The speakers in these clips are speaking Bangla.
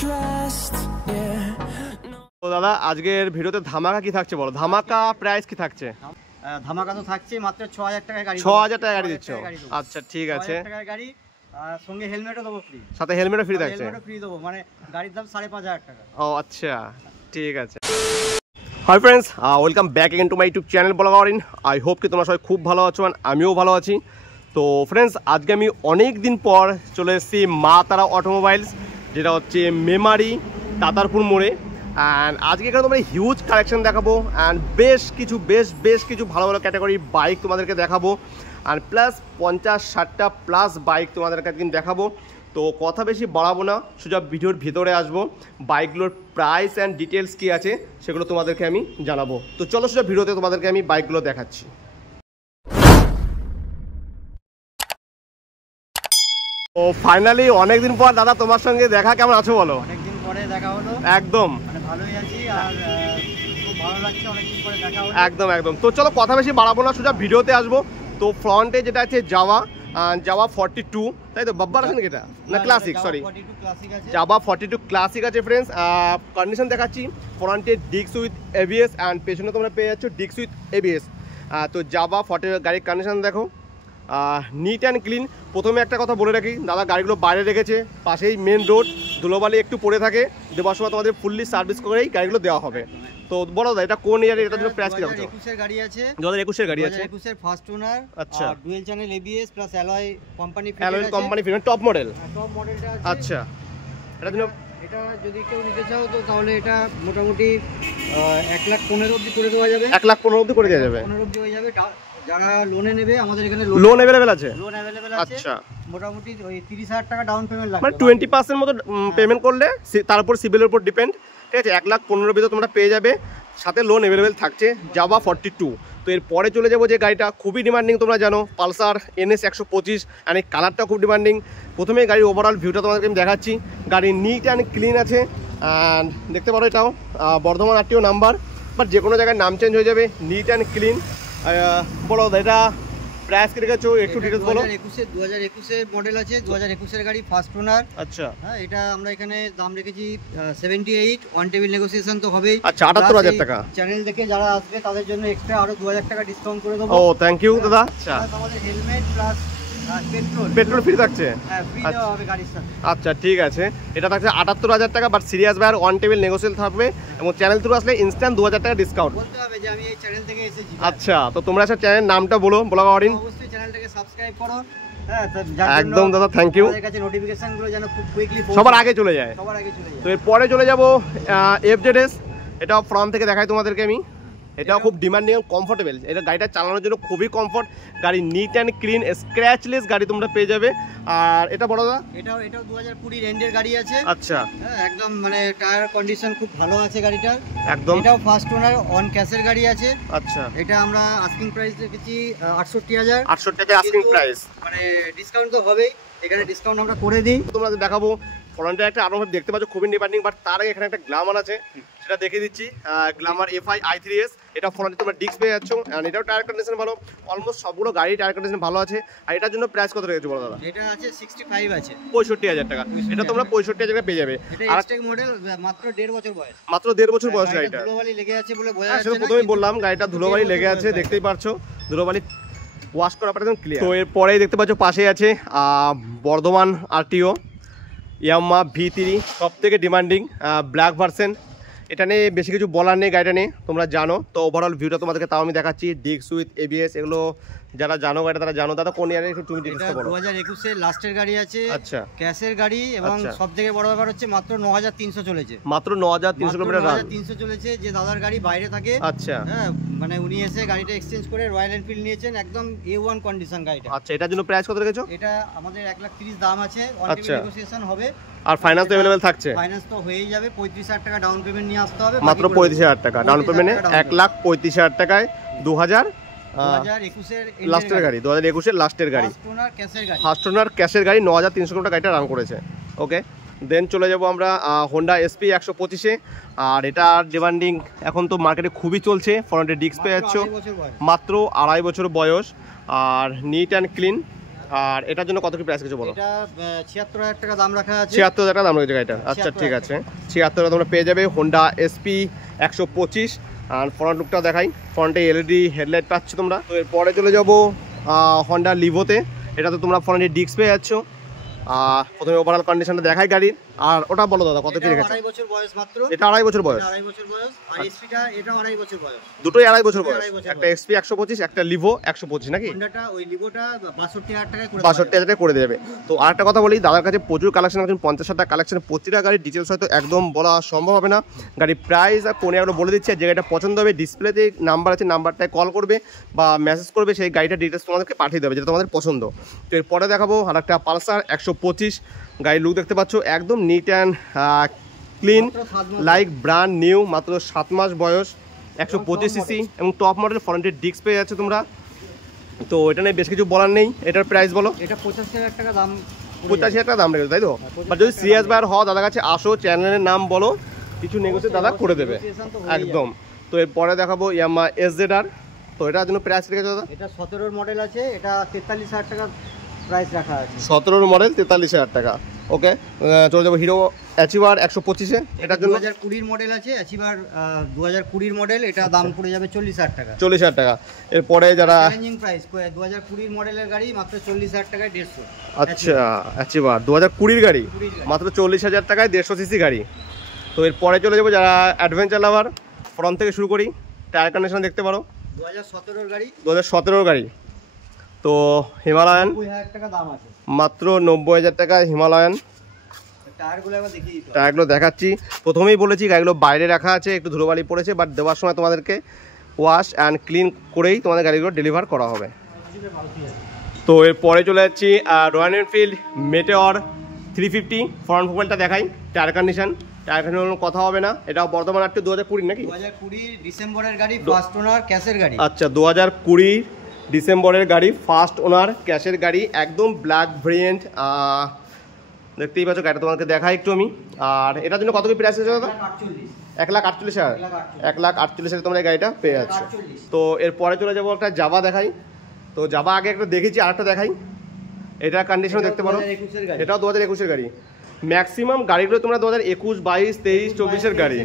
trust, yeah. তো দাদা আজকের ভিডিওতে ধামাকা কি থাকছে বলো, ধামাকা প্রাইস কি থাকছে? ধামাকা তো থাকছে মাত্র ৬০০০ টাকায় গাড়ি। ৬০০০ টাকা গাড়ি দিচ্ছ? আচ্ছা ঠিক আছে, ৬০০০ টাকার গাড়ি সঙ্গে হেলমেটও দেবো ফ্রি। সাথে হেলমেটও ফ্রি থাকছে? হেলমেটও ফ্রি দেবো, মানে গাড়ির দাম ৫৫০০ টাকা। ও আচ্ছা ঠিক আছে। Hi friends, welcome back again to my YouTube channel ব্লগারিন। আই হোপ কি তোমরা সবাই খুব ভালো আছো, আমিও ভালো আছি। তো ফ্রেন্ডস আজকে আমি অনেক দিন পর চলে এসেছি মা তারা অটোমোবাইলস, যেটা হচ্ছে মেমারি তাতারপুর মোড়ে। অ্যান্ড আজকে এখানে তোমরা হিউজ কালেকশন দেখাবো, অ্যান্ড বেশ কিছু ভালো ভালো ক্যাটাগরির বাইক তোমাদেরকে দেখাবো, আর প্লাস ৫০-৬০টা প্লাস বাইক তোমাদেরকে একদিন দেখাবো। তো কথা বেশি বাড়াবো না, সোজা ভিডিওর ভিতরে আসবো, বাইকগুলোর প্রাইস অ্যান্ড ডিটেলস কী আছে সেগুলো তোমাদেরকে আমি জানাবো। তো চলো সোজা ভিডিওতে তোমাদেরকে আমি বাইকগুলো দেখাচ্ছি। ও ফাইনালি অনেকদিন পর দাদা তোমার সঙ্গে দেখা, কেমন আছো বলো? অনেকদিন পরে দেখা হলো। একদম মানে ভালোই আছি, আর খুব ভালো লাগছে অনেকদিন পরে দেখা হলো। একদম। তো চলো কথা বেশি বাড়াবো না, সোজা ভিডিওতে আসবো। তো ফ্রন্টে যেটা আছে জাভা 42, তাই তো? বাব্বার আছে নাকি এটা, না ক্লাসিক? সরি, জাভা 42 ক্লাসিক আছে ফ্রেন্ডস। কন্ডিশন দেখাচ্ছি, ফ্রন্টে ডিস্ক উইথ এবিএস অ্যান্ড পেছনে তোমরা পেয়ে যাচ্ছ ডিস্ক উইথ এবিএস। তো জাভা 40 গাড়ির কন্ডিশন দেখো, নিট অ্যান্ড ক্লিন। প্রথমে একটা কথা বলে রাখি, দাদা গাড়িগুলো বাইরে রেখেছে, পাশেই মেন রোড, ধুলোবালি একটু পড়ে থাকে, দেওয়ার সময় তোমাদের ফুললি সার্ভিস করেই গাড়িগুলো দেওয়া হবে। তো বলো দাদা এটা কোন ইয়ারে, এটার জন্য প্রাইস কি রাখছো? 2021 এর গাড়ি আছে। 2021 এর গাড়ি আছে, 2021 এর ফার্স্ট ওনার। আচ্ছা, dual channel ABS plus alloy company fit আছে। Alloy company fit, top model. Top মডেলটা আছে। আচ্ছা, এটার জন্য এটা যদি কেউ নিতে চাও তো তাহলে এটা মোটামুটি 1,15,000 অবধি করে দেওয়া যাবে। 1,15,000 অবধি করে দেওয়া যাবে, 15 অবধি হয়ে যাবে। যারা লোনে নেবে আমাদের এখানে লোন अवेलेबल আছে। লোন अवेलेबल আছে। আচ্ছা, মোটামুটি ওই 30,000 টাকা ডাউন পেমেন্ট লাগবে, মানে 20% মতো পেমেন্ট করলে, তারপর সিভিলের উপর ডিপেন্ড, ঠিক আছে? 1,15,000 ভিতরে তোমরা পেয়ে যাবে, সাথে লোন अवेलेबल থাকছে। জাভা 42। তো এরপরে চলে যাবো যে গাড়িটা খুবই ডিমান্ডিং, তোমরা জানো, পালসার NS 125, আর এই কালারটা খুব ডিমান্ডিং। প্রথমে গাড়ির ওভারঅল ভিউটা তোমাদেরকে আমি দেখাচ্ছি। গাড়ি নিট অ্যান্ড ক্লিন আছে, অ্যান্ড দেখতে পারো এটাও বর্ধমান RTO নাম্বার, বাট যে কোনো জায়গায় নাম চেঞ্জ হয়ে যাবে। Neat and clean. বলো এটা প্রাইস কি রেখেছো, একটু ডিটেলস বলো। 2021 এর মডেল আছে, 2021 এর গাড়ি ফার্স্ট ওনার। আচ্ছা, হ্যাঁ, এটা আমরা এখানে দাম রেখেছি 78, ওয়ান টেবিল নেগোসিয়েশন তো হবেই। আচ্ছা, 78,000 টাকা। চ্যানেল দেখে যারা আসবে তাদের জন্য এক্সট্রা আরো 2,000 টাকা ডিসকাউন্ট করে দেবো। ও থ্যাংক ইউ দাদা। আচ্ছা, আমাদের হেলমেট প্লাস পেট্রোল ফ্রি থাকছে? হ্যাঁ, ফ্রি দেওয়া হবে গাড়ির সাথে। আচ্ছা ঠিক আছে, এটা থাকছে 78,000 টাকা, but serious buyer one table negotiable থাকবে, এবং চ্যানেল থ্রু আসলে ইনস্ট্যান্ট 2,000 টাকা ডিসকাউন্ট বলতে হবে যে আমি এই চ্যানেল থেকে এসেছি। আচ্ছা, তো তোমরা স্যার চ্যানেলের নামটা বলো, ব্লগারিন। অবশ্যই চ্যানেলটাকে সাবস্ক্রাইব করো। একদম দাদা, থ্যাংক ইউ। আমাদের কাছে নোটিফিকেশনগুলো যেন খুব কুইকলি সবার আগে চলে যায়। তো এরপরে চলে যাবো FZS। এটা ফ্রন্ট থেকে দেখাই তোমাদেরকে আমি। এটাও খুব ডিমান্ডিং, কমফোর্টেবল। এটা গাড়িটা চালানোর জন্য খুবই কমফোর্ট। গাড়ি নিট অ্যান্ড ক্লিন, স্ক্র্যাচলেস গাড়ি তোমরা পেয়ে যাবে। আর এটা বড় দা, এটাও 2020 রেন্ডের গাড়ি আছে। আচ্ছা, হ্যাঁ, একদম মানে টায়ার কন্ডিশন খুব ভালো আছে গাড়িটার একদম। এটাও ফার্স্ট ওনার অন ক্যাশের গাড়ি আছে। আচ্ছা, এটা আমরা আস্কিং প্রাইস রেখেছি 68,000। 68 টাকা আস্কিং প্রাইস, মানে ডিসকাউন্ট তো হবেই, এখানে ডিসকাউন্ট আমরা করে দিই। তোমরা দেখাবো ফ্রন্টে একটা আরো দেখতে পাচ্ছ খুবই ডিমান্ডিং, বাট তার আগে এখানে একটা গ্ল্যামার আছে, সেটা দেখিয়ে দিচ্ছি। Glamour FI i3s। এটা ফ্রন্টে তোমরা ডিস্ক পেয়ে যাচ্ছ, এন্ড এটাও টায়ার কন্ডিশন ভালো। অলমোস্ট সবগুলো গাড়ি টায়ার কন্ডিশন ভালো আছে। আর এটার জন্য প্রাইস কত রেখেছো বলো দাদা? এটা আছে 65 আছে, 65,000 টাকা। এটা তোমরা 65,000 টাকা পেয়ে যাবে। আর এক্সটেক মডেল, মাত্র 1.5 বছর বয়স, মাত্র 1.5 বছর বয়স গাড়িটা। ধুলোবালি লেগে আছে বলে বোঝা যাচ্ছে না, সেটা প্রথমেই বললাম গাড়িটা ধুলোবালি লেগে আছে, দেখতেই পারছো ধুলোবালি ওয়াশ করা পরে একদম ক্লিয়ার। তো এরপরেই দেখতে পাচ্ছ পাশেই আছে বর্ধমান RTO ইয়ামাহা V3, সব থেকে ডিমান্ডিং ব্ল্যাক ভার্সন। এটা নিয়ে বেশি কিছু বলার নেই, গাড়িটা নিয়ে তোমরা জানো। তো ওভারঅল ভিউটা তোমাদেরকে তাও আমি দেখাচ্ছি। ডিস্ক উইথ ABS, এগুলো যারা জানো গাড়িটা তারা জানো। দাদা কোন ইয়ারে একটু তুমি ডিটেইলসটা বলো। 2021 এর লাস্টের গাড়ি আছে। আচ্ছা, ক্যাশের গাড়ি, এবং সবথেকে বড় ব্যাপার হচ্ছে মাত্র 9,300 চলেছে। মাত্র 9,300 কিলোমিটার রান। 9,300 চলেছে। যে দাদার গাড়ি বাইরে থাকে, আচ্ছা, হ্যাঁ, মানে উনি এসে গাড়িটা এক্সচেঞ্জ করে রয়্যাল এনফিল্ড নিয়েছেন, একদম A1 কন্ডিশন গাড়িটা। আচ্ছা, এটার জন্য প্রাইস কত রেখেছো? এটা আমাদের 1,30,000 দাম আছে, অন টেবিল নেগোসিয়েশন হবে। আর ফাইনান্স अवेलेबल থাকছে? ফাইনান্স তো হয়েই যাবে, 35,000 টাকা ডাউন পেমেন্ট নিয়ে আসতে হবে। মাত্র 35,000 টাকা ডাউন পেমেন্টে 1,35,000 টাকায় 2021 এর লাস্টের গাড়ি, 2021 এর লাস্টের গাড়ি, ফার্স্ট ওনার ক্যাশের গাড়ি, 9,300 কিলোমিটার গাড়িটা রান করেছে। ওকে, দেন চলে যাব আমরা হোন্ডা SP 125-এ। আর এটা ডিমান্ডিং, এখন তো মার্কেটে খুবই চলছে। ফ্রন্টে ডিস্ক পেয়ে যাচ্ছ, মাত্র 2.5 বছর বয়স, আর নিট অ্যান্ড ক্লিন। আর এটার জন্য কত কি প্রাইস কিছু বলো? এটা ৭৬,০০০ টাকা দাম রাখা আছে। ৭৬,০০০ টাকা দাম রয়েছে গাড়িটা। আচ্ছা ঠিক আছে, ৭৬,০০০ তোমরা পেয়ে যাবে হোন্ডা এসপি 125। আর ফ্রন্ট লুকটা দেখাই, ফ্রন্টে এলইডি হেডলাইট পাচ্ছ তোমরা। তো এরপরে চলে যাবো হন্ডা লিভোতে। এটা তো তোমরা ফ্রন্টে ডিস্ক পেয়ে যাচ্ছ। প্রথমে ওভারঅল কন্ডিশনটা দেখাই গাড়ির। আর ওটা বলো দাদা কত কি রেখেছে? 2.5 বছর বয়স মাত্র। এটা 2.5 বছর বয়স। 2.5 বছর বয়স। আর এসপিটা এটা 2.5 বছর বয়স। দুটোই 2.5 বছর বয়স। একটা এসপি 125, একটা লিভো 125 নাকি? হন্ডাটা ওই লিভোটা 62,০০০ টাকায় করে 62,০০০ টাকায় করে দেবে। তো আরেকটা কথা বলি, দাদার কাছে প্রচুর কালেকশন আছে, 50,000 টাকা কালেকশন। প্রতিটা গাড়ির ডিটেলস হয়তো একদম বলা সম্ভব হবে না। গাড়ির প্রাইস আর কোনে এগুলো বলে দিচ্ছে। যে গাড়িটা পছন্দ হবে ডিসপ্লেতে নাম্বার আছে, নাম্বারটায় কল করবে বা মেসেজ করবে, সেই গাড়িটার ডিটেলস তোমাদেরকে পাঠিয়ে দেবে যেটা তোমাদের পছন্দ। তো এরপরে দেখাবো আর একটা পালসার 125। গাড়ির লুক দেখতে পাচ্ছ একদম neat and clean, like brand new. মাত্র 7 মাস বয়স, 125 সিসি এবং টপ মডেল ফ্রন্টের ডিস্ক পেয়ে যাচ্ছে তোমরা। তো এটা নিয়ে বেশ কিছু বলার নেই। এটার প্রাইস বলো? এটা 85,০০০ টাকা দাম। 85,000 টাকা দাম রেখেছে তাই তো? বাট যদি সিরিয়াস বায়ার হও দাদার কাছে আসো, চ্যানেলের নাম বলো, কিছু নেগোসিয়েট দাদা করে দেবে একদম। তো এরপরে দেখাবো ইয়ামা এসজেডআর। তো এটার জন্য প্রাইস রেখেছে দাদা? এটা 17 মডেল আছে, এটা 43,000 টাকা প্রাইস রাখা আছে। 17 মডেল 43,000 টাকা। ওকে, চলে যাবো হিরো অ্যাচিভার 125-এ। এটার জন্য 2020 মডেল আছে অ্যাচিভার, 2020 মডেল। এটা দাম পড়ে যাবে 40,000 টাকা। 40,000 টাকা। এরপরে যারা চ্যালেঞ্জিং প্রাইস 2020 মডেলের গাড়ি মাত্র 40,000 টাকায় 150। আচ্ছা অ্যাচিভার 2020 গাড়ি মাত্র 40,000 টাকায় 150 সিসি গাড়ি। তো এরপরে চলে যাবো যারা অ্যাডভেঞ্চার লাভার। ফ্রন্ট থেকে শুরু করি, টায়ার কন্ডিশন দেখতে পারো 2017 গাড়ি। 2017 গাড়ি। তো হিমালয়ান 90,000 টাকা দাম আছে। মাত্র 90,000 টাকা হিমালয়ান। টায়ারগুলো একবার দেখিয়ে দিই। টায়ারগুলো দেখাচ্ছি। প্রথমেই বলেছি গাড়িগুলো বাইরে রাখা আছে, একটু ধুলোবালি পড়েছে, বাট দেওয়ার সময় তোমাদেরকে ওয়াশ অ্যান্ড ক্লিন করেই তোমাদের গাড়িগুলো ডেলিভার করা হবে। তো এরপরে চলে যাচ্ছি রয়্যাল এনফিল্ড মেটেওর 350। ফ্রন্ট প্রোফাইলটা দেখাই, টায়ার কন্ডিশন। টায়ার কন্ডিশন কথা হবে না। এটা বর্তমান একটু 2020 নাকি? 2020 ডিসেম্বরের গাড়ি, ফার্স্ট ওনার ক্যাশের গাড়ি। আচ্ছা 2020 ডিসেম্বরের গাড়ি, ফার্স্ট ওনার ক্যাশের গাড়ি, একদম ব্ল্যাক ভেরিয়েন্ট। দেখতেই পাচ্ছ গাড়িটা তোমাকে দেখাই একটু আমি। আর এটার জন্য কত কি প্রাইস আছে দাদা? 1,48,000। 1,48,000 তোমরা এই গাড়িটা পেয়ে যাচ্ছ। তো এরপরে চলে যাবো একটা জাভা দেখাই। তো জাভা আগে একটা দেখেছি, আরেকটা দেখাই। এটা কন্ডিশন দেখতে পারো, এটাও 2021-এর গাড়ি। ম্যাক্সিমাম গাড়িগুলো তোমরা 2021, 22, 23, 24-এর গাড়ি,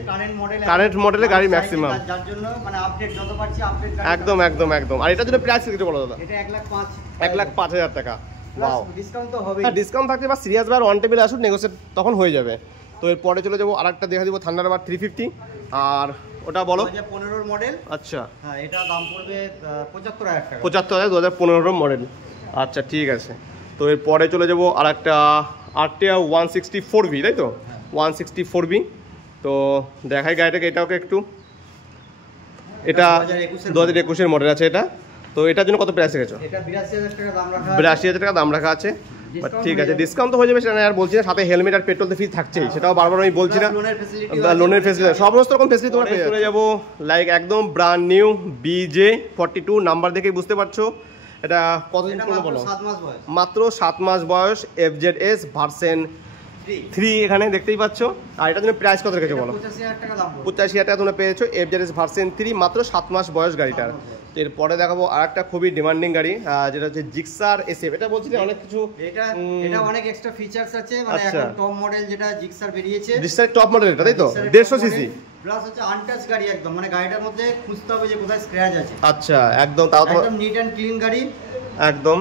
কারেন্ট মডেলের গাড়ি ম্যাক্সিমাম। যার জন্য মানে আপডেট যত পারছি আপডেট। একদম একদম একদম। আর এটার জন্য প্রাইস কিছু বলো দাদা? এটা 1,05,000। 1,05,000 টাকা। ওয়াও, ডিসকাউন্ট তো হবে। হ্যাঁ ডিসকাউন্ট থাকতে বা সিরিয়াস বার অন টেবিল আসুন, নেগোসিয়েট তখন হয়ে যাবে। তো এরপরে চলে যাবো আরেকটা দেখা দিব, থান্ডারবার্ড 350। আর ওটা বলো? 2015 মডেল। আচ্ছা হ্যাঁ, এটা দাম পড়বে 75,000 টাকা। 75,000, 2015 মডেল। আচ্ছা ঠিক আছে। তো এরপরে চলে যাবো আরেকটা আরটিআর 164V, তাই তো? 164V। তো দেখাই গাড়িটাকে, এটাকে একটু। এটা 2021-এর মডেল আছে এটা। তো এটার জন্য কত প্রাইস রেখেছো? এটা 82,000 টাকা দাম রাখা। 82,000 টাকা দাম রাখা আছে। ঠিক আছে, ডিসকাউন্ট তো হয়ে যাবে, সেটা আর বলছি না। সাথে হেলমেট আর পেট্রোল তো ফ্রি থাকছেই, সেটাও বারবার আমি বলছি না। লোনের ফেসিলিটি, সমস্ত রকম ফেসিলিটি তোমরা পেয়ে চলে যাবো। লাইক একদম ব্র্যান্ড নিউ BJ42 নাম্বার দেখেই বুঝতে পারছো। এটা কতদিন পুরনো বলো? 7 মাস বয়স। মাত্র 7 মাস বয়স, FZS ভার্সন 3 এখানে দেখতেই পাচ্ছ। আর এটার জন্য প্রাইস কত রেখেছো বলো? 85,000 টাকা দাম। 85,000 টাকা তোমরা পেয়েছো FZS ভার্সন 3, মাত্র 7 মাস বয়স গাড়িটার। এরপরে দেখাবো আরেকটা খুবই ডিমান্ডিং গাড়ি, যেটা হচ্ছে জিক্সার SF। এটা বলছি অনেক কিছু, এটা অনেক এক্সট্রা ফিচারস আছে, মানে এখন টপ মডেল যেটা জিক্সার বেরিয়েছে, জিক্সার টপ মডেল এটা, তাই তো? 150 সিসি প্লাস হচ্ছে আনটাচ গাড়ি একদম, মানে গাড়িটার মধ্যে খুঁজতে হবে যে কোথায় স্ক্র্যাচ আছে। আচ্ছা একদম, তাও তো একদম নিট এন্ড ক্লিন গাড়ি একদম।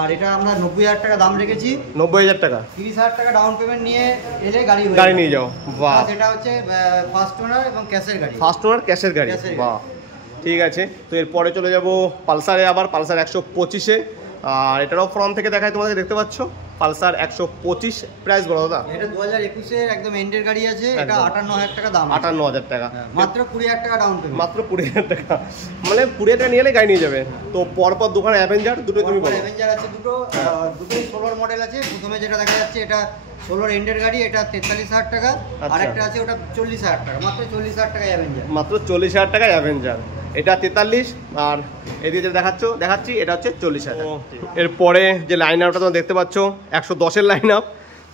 আর এটা আমরা 90,000 টাকা দাম রেখেছি। 90,000 টাকা। 30,000 টাকা ডাউন পেমেন্ট নিয়ে এলে গাড়ি নিয়ে যাও। বাহ, এটা হচ্ছে ফার্স্ট ওনার এবং ক্যাশের গাড়ি। ফার্স্ট ওনার ক্যাশের গাড়ি, বাহ ঠিক আছে। তো এরপরে চলে যাব পালসারে, আবার পালসার 125-এ। আর এটারও ফ্রন্ট থেকে দেখায় তোমাদের, দেখতে পাচ্ছ পালসার 125। প্রাইস বলো দাদা? এটা 2021-এর একদম এন্ডের গাড়ি আছে। এটা 58,000 টাকা দাম। 58,000 টাকা, মাত্র 20,000 টাকা ডাউন পেমেন্ট। মাত্র 20,000 টাকা, মানে 20,000 টাকা নিয়ে এলে গাড়ি নিয়ে যাবে। তো পরপর দোকানে অ্যাভেঞ্জার দুটো তুমি বলো। অ্যাভেঞ্জার আছে দুটোই 16 মডেল আছে। প্রথমে যেটা দেখা যাচ্ছে এটা 16 এন্ডের গাড়ি, এটা 43,000 টাকা। আর একটা আছে ওটা 40,000 টাকা, মাত্র 40,000 টাকায় অ্যাভেঞ্জার। মাত্র 40,000 টাকায় অ্যাভেঞ্জার। এটা 43, আর এদিকে যেটা দেখাচ্ছি এটা হচ্ছে 40,000। এরপরে যে লাইন আপটা তোমরা দেখতে পাচ্ছ 110-এর লাইন আপ।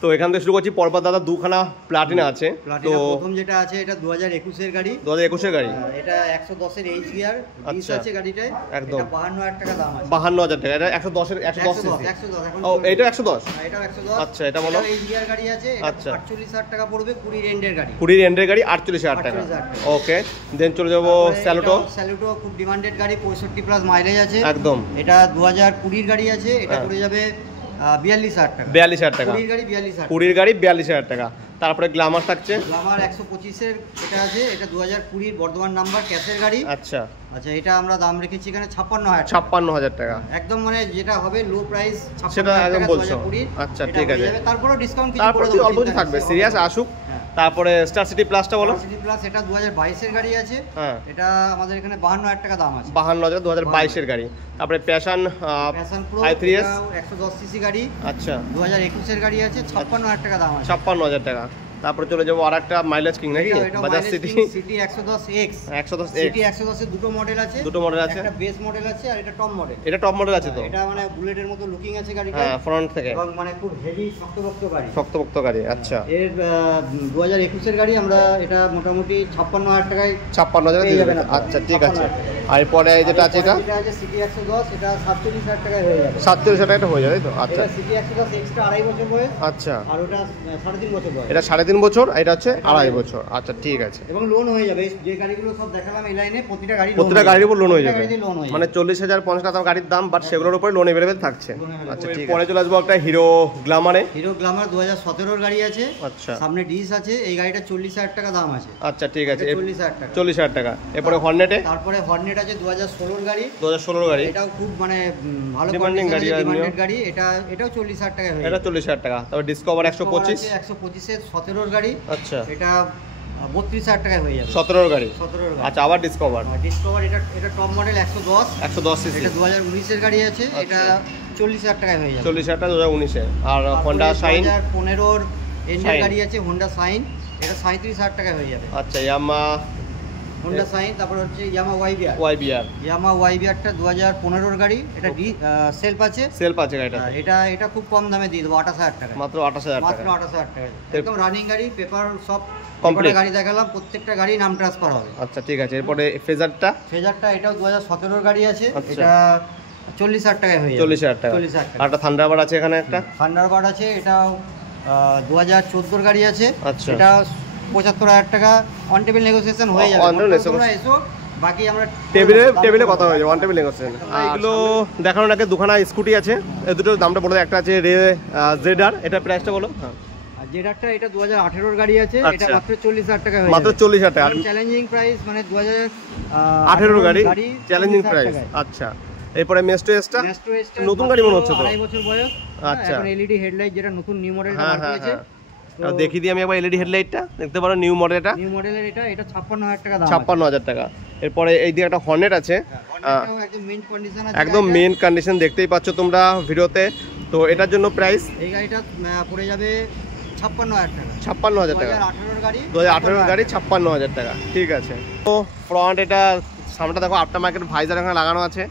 তো এখান থেকে শুরু করছি। পরপর দাদা দুখানা প্লাটিনা আছে। তো প্রথম যেটা আছে এটা 2021 এর গাড়ি। 2021 এর গাড়ি, এটা 110 এর এইচ গিয়ার ডিস আছে গাড়িটায়। একদম 52000 টাকা দাম আছে। 52000 টাকা। এটা 110 এর 110 সিসি। 110 এখন। ও এটা 110। এটা 110। আচ্ছা এটা বলো। এইচ গিয়ার গাড়ি আছে। এটা 48000 টাকা পড়বে। 20 এন্ডের গাড়ি। 20 এন্ডের গাড়ি 48000 টাকা। ওকে, দেন চলে যাব স্যালুটো। স্যালুটো খুব ডিমান্ডেড গাড়ি, 65 প্লাস মাইলেজ আছে একদম। এটা 2020 এর গাড়ি আছে। এটা পড়ে যাবে 42000 টাকা। 42000 টাকা। 20 গাড়ি 42000। 20 গাড়ি 42000 টাকা। তারপরে গ্ল্যামার থাকছে। গ্ল্যামার 125 এর এটা আছে। এটা 2020 বর্ধমান নাম্বার ক্যাশের গাড়ি। আচ্ছা আচ্ছা, এটা আমরা দাম রেখেছি এখানে 56000 56000 টাকা। একদম মানে যেটা হবে লো প্রাইস, সেটা একদম বলছো। আচ্ছা ঠিক আছে। তারপরে ডিসকাউন্ট কিছু করে তারপরে দেব, অল্প কিছু থাকবে, সিরিয়াস আসুক। তারপরে স্টার সিটি প্লাসটা বলো। সিটি প্লাস এটা 2022 এর গাড়ি আছে। হ্যাঁ, এটা আমাদের এখানে 52000 টাকা দাম আছে। 52000 2022 এর গাড়ি। তারপরে প্যাশন প্রো i3s 110 সিসি গাড়ি। আচ্ছা 2021 এর গাড়ি আছে। 56000 টাকা দাম আছে। 56000 টাকা। তারপরে চলে যাবো আরেকটা মাইলেজ কিং নাকি, Bajaj city. City 110X 110X city 110 এর দুটো মডেল আছে। দুটো মডেল আছে। একটা বেস মডেল আছে আর এটা টপ মডেল। এটা টপ মডেল আছে তো। এটা মানে বুলেটের মতো লুকিং আছে গাড়িটা। হ্যাঁ, ফ্রন্ট থেকে। এবং মানে খুব হেভি শক্তপোক্ত গাড়ি। শক্তপোক্ত গাড়ি। আচ্ছা, এর 2021 এর গাড়ি আমরা এটা মোটামুটি 56000 টাকায় 56000 দিয়ে দেবেন। আচ্ছা ঠিক আছে। আর পরে যেটা আছে এটা আছে সিটি 110, এটা 47000 টাকায় হয়ে যাবে। 47000 টাকা হয়ে যাবে তো। আচ্ছা, এটা সিটি 110 এক্সট্রা 2.5 বছর বয়স। আচ্ছা, আর ওটা 3.5 বছর বয়স। এটা 3.5 বছর, এটা হচ্ছে 2.5 বছর। আচ্ছা ঠিক আছে। এবং লোন হয়ে যাবে। যে গাড়িগুলো সব দেখালাম এই লাইনে প্রতিটা গাড়ির উপর লোন হয়ে যাবে। মানে মানে 40000 50 টাকা গাড়ির দাম, বাট সেগুলোর উপরে লোন अवेलेबल থাকছে। আচ্ছা ঠিক আছে। পরে চলে আসবো একটা হিরো গ্ল্যামারে। হিরো গ্ল্যামার 2017 এর গাড়ি আছে। আচ্ছা, সামনে ডিস আছে। এই গাড়িটা 40000 টাকা দাম আছে। আচ্ছা ঠিক আছে। 40000 টাকা। 40000 টাকা। এরপরে হর্নেটে। তারপরে হর্নেট আছে 2016 এর গাড়ি। 2016 গাড়ি। এটাও খুব মানে ভালো ডিমান্ডিং গাড়ি। ডিমান্ডেড গাড়ি। এটাও 40000 টাকা হয়ে যাবে। এটা 40000 টাকা। তারপর ডিসকভার 125 125 এর 17 এর গাড়ি। আচ্ছা, এটা 32000 টাকায় হয়ে যাবে। 17 এর গাড়ি। 17 এর গাড়ি। আচ্ছা, আবার ডিসকভার এটা টপ মডেল 110 সিসি। এটা 2019 এর গাড়ি আছে। এটা 40000 টাকায় হয়ে যাবে। 40000 টাকা 2019 এর। আর হোন্ডা শাইন 2015 এর এন্ডের গাড়ি আছে হোন্ডা শাইন। এটা 37000 টাকায় হয়ে যাবে। আচ্ছা, ইয়ামা হোন্ডা শাইন। তারপর হচ্ছে ইয়ামা ওয়াইবিআর। ইয়ামা ওয়াইবিআরটা 2015 এর গাড়ি। এটা সেলফ আছে। সেলফ আছে গাড়িটা। এটা খুব কম দামে দিয়ে দেবো 28000 টাকা। মাত্র 28000 টাকা। মাত্র 28000 টাকা। একদম রানিং গাড়ি, পেপার সব কমপ্লিট। গাড়ি দেখালাম, প্রত্যেকটা গাড়ি নাম ট্রান্সফার হবে। আচ্ছা ঠিক আছে। এরপরে ফেজারটা এটাও 2017 এর গাড়ি আছে। আচ্ছা। এটা 40000 টাকায় হয়ে যাবে। 40000 টাকা। 40000 টাকা। আর একটা থান্ডারবার্ড আছে এখানে একটা। থান্ডারবার্ড আছে। এটাও 2014 এর গাড়ি আছে। আচ্ছা। এটা 75000 টাকা। অন টেবিল নেগোসিয়েশন হয়ে যাবে। On table negotiation. তোমরা এসো, বাকি আমরা টেবিলে কথা হয়ে যাবে। On table negotiation. এগুলো দেখানোর আগে দুখানা স্কুটি আছে। এই দুটোর দামটা বলে দাও। একটা আছে জেডার, এটা প্রাইসটা বলো। হ্যাঁ, আর জেডারটা এটা 2018 এর গাড়ি আছে। এটা আচ্ছা। মাত্র 40000 টাকা হয়ে যাবে। মাত্র 40000 টাকা। চ্যালেঞ্জিং প্রাইস মানে 2018 গাড়ি চ্যালেঞ্জিং প্রাইস। আচ্ছা, এরপরে মেস্টো এসটা নতুন গাড়ি মনে হচ্ছে তো। 2.5 বছর বয়স। আচ্ছা, এখন এলইডি হেডলাইট, যেটা নতুন নিউ মডেলটা হ্যাঁ বার হ্যাঁ করেছে। হ্যাঁ, দেখি দিই আমি একবার এলইডি হেডলাইটটা। দেখতে পারো নিউ মডেলটা। নিউ মডেলের এটা 56000 টাকা দাম। 56000 টাকা। এরপরে এই দিকে একটা হর্নেট আছে। একদম মেইন কন্ডিশন আছে। একদম মেইন কন্ডিশন দেখতেই পাচ্ছ তোমরা ভিডিওতে। তো এটার জন্য প্রাইস এই গাড়িটা পড়ে যাবে 56000 টাকা। 56000 টাকা। 2018 গাড়ি। 2018 গাড়ি 56000 টাকা। ঠিক আছে। তো ফ্রন্ট এটা সামনেটা দেখো আফটার মার্কেট ভাইজার এখানে লাগানো আছে।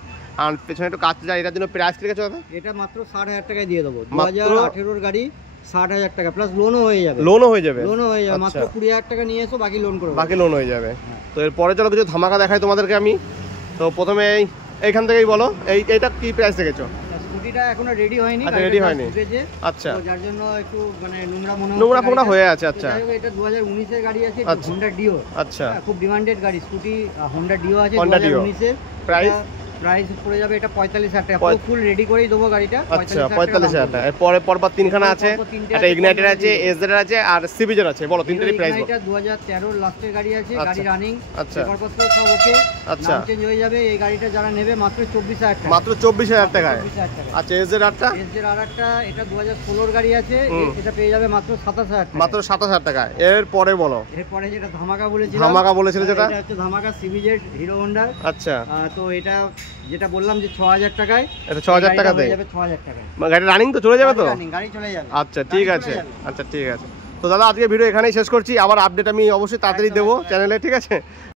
আর পেছনে একটু কাজ যায়। এটার জন্য প্রাইস কি আছে দাদা? এটা মাত্র 60000 টাকায় দিয়ে দেবো। মাত্র 2018 গাড়ি 60000 টাকা প্লাস লোনও হয়ে যাবে। লোনও হয়ে যাবে। মাত্র 20000 টাকা নিয়ে এসো, বাকি লোন করবে। বাকি লোন হয়ে যাবে। তো এরপরে চলো কিছু ধামাকা দেখাই তোমাদেরকে আমি। তো প্রথমে এইখান থেকেই বলো, এইটা কি প্রাইস রেখেছো? স্কুটিটা এখনো রেডি হয়নি। আচ্ছা, রেডি হয়নি। আচ্ছা, যার জন্য একটু মানে নোংরা ফোংরা হয়ে আছে। আচ্ছা, এটা 2019 এর গাড়ি আছে। আচ্ছা। Honda Dio. আচ্ছা, খুব ডিমান্ডেড গাড়ি স্কুটি। হোন্ডা ডিও আছে। Honda Dio. 2019 এর প্রাইস পড়ে যাবে এটা 45000 টাকা। ফুল রেডি করেই দেবো গাড়িটা। আচ্ছা, 45000 টাকা। এরপরে পরপর তিনখানা আছে। একটা ইগনাইটার আছে, এসজেড আছে আর সিবিজেড আছে। বলো তিনটেরই প্রাইস বলো। এটা 2013 লাস্টের গাড়ি আছে। গাড়ি রানিং। আচ্ছা, পেপারপত্র সব ওকে। আচ্ছা, নাম চেঞ্জ হয়ে যাবে। এই গাড়িটা যারা নেবে মাত্র 24000 টাকা। মাত্র 24000 টাকায়। 24000 টাকা। আচ্ছা, এসজেড আরটা এটা 2016 গাড়ি আছে। এটা পেয়ে যাবে মাত্র 27000 টাকা। মাত্র 27000 টাকা। এরপরে বলো। এরপরে যেটা ধামাকা বলেছিল যেটা এটা হচ্ছে ধামাকা সিবিজেড হিরো হোন্ডা। আচ্ছা, তো এটা যেটা বললাম যে 6000 টাকায়। এটা 6000 টাকাতে যাবে 6000 টাকায়। গাড়ি রানিং তো চলে যাবে তো? গাড়ি চলে যাবে। আচ্ছা ঠিক আছে। আচ্ছা ঠিক আছে। তো দাদা আজকে ভিডিও এখানেই শেষ করছি। আবার আপডেট আমি অবশ্যই তাড়াতাড়ি দেবো চ্যানেলে। ঠিক আছে।